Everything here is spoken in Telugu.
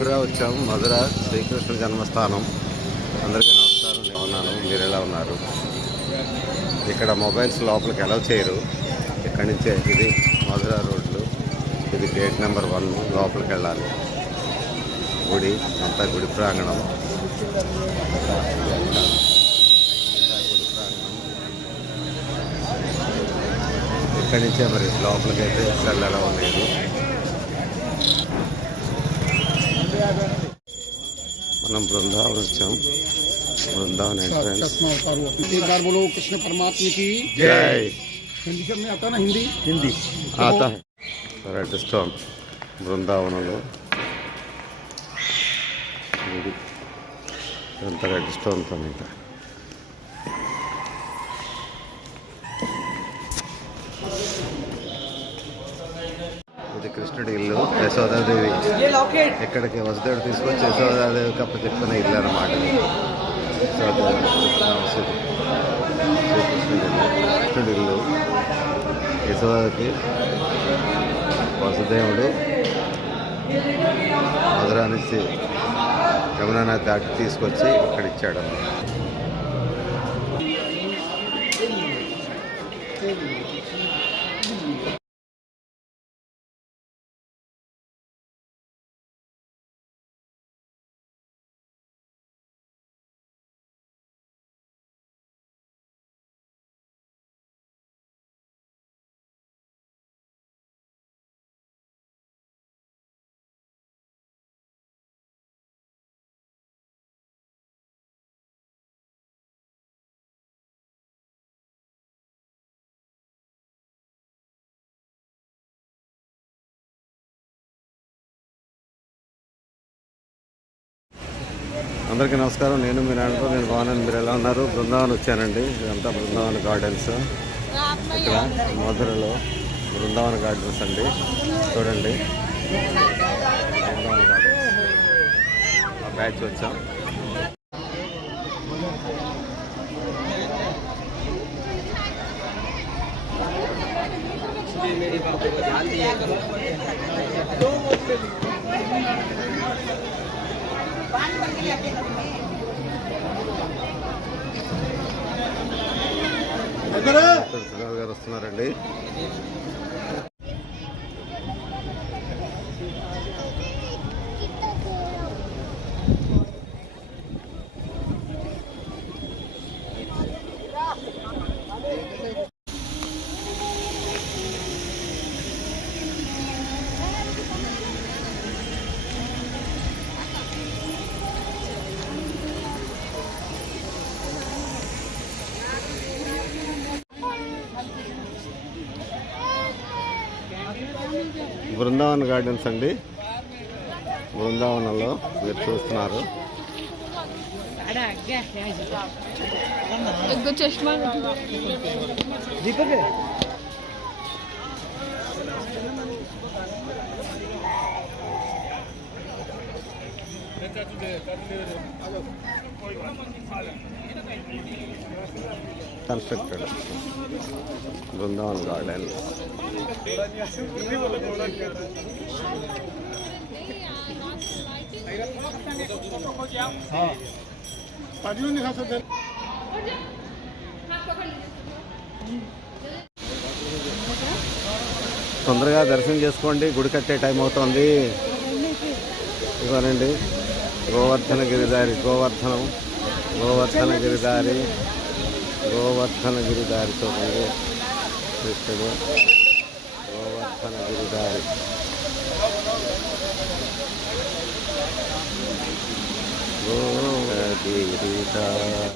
మధుర వచ్చాము. మధుర శ్రీకృష్ణ జన్మస్థానం. అందరికీ నమస్కారం. నేను ఉన్నాను, మీరు ఎలా ఉన్నారు? ఇక్కడ మొబైల్స్ లోపలికి అలౌ చేయరు. ఇక్కడి నుంచే ఇది మధుర రోడ్లు. ఇది గేట్ నెంబర్ 1. లోపలికి వెళ్ళాలి. గుడి అంతా గుడి ప్రాంగణం. ఇక్కడి నుంచే మరి లోపలికి అయితే సెల్ ఎలా లేదు. మనం బృందావన్ వచ్చాం. బృందావన్ ఎంట్రన్స్. कृष्ण परमात्मा की జై. हिंदी में आता ना हिंदी हिंदी आता है. రెడ్ స్టోన్ బృందావనంలో గుడి అంతా రెడ్ స్టోన్తో ఇంకా ఇది కృష్ణుడి ఇల్లు. యశోదాదేవి ఇక్కడికి వసుదేవుడు తీసుకొచ్చి యశోదాదేవికి అప్ప చెప్తున్న ఇల్లు అన్నమాట. కృష్ణుడి ఇల్లు. యశోదాకి వసుదేవుడు మధురా నుంచి యమునా నది దాటి తీసుకొచ్చి ఇక్కడ ఇచ్చాడు. అందరికీ నమస్కారం. నేను మీ నాన్నతో నేను బాగున్నాను, మీరు ఎలా ఉన్నారు? బృందావన్ వచ్చానండి. ఇదంతా బృందావన్ గార్డెన్స్. ఇక్కడ మధురలో బృందావన్ గార్డెన్స్ అండి. చూడండి, బృందావన్ గార్డెన్స్. ఆ బ్యాచ్ వచ్చాం. సునీల్ గారు వస్తున్నారండి. బృందావన్ గార్డెన్స్ అండి. బృందావనంలో మీరు చూస్తున్నారు. Constructed Brindavan garden. తొందరగా దర్శనం చేసుకోండి, గుడి కట్టే టైం అవుతుంది. ఇవ్వనండి గోవర్ధన గిరిదారి. గోవర్ధన గిరిదారి చూడండి. కృష్ణుడు గోవర్ధన గిరిదారి. గోవర్ధన గిరిదారి.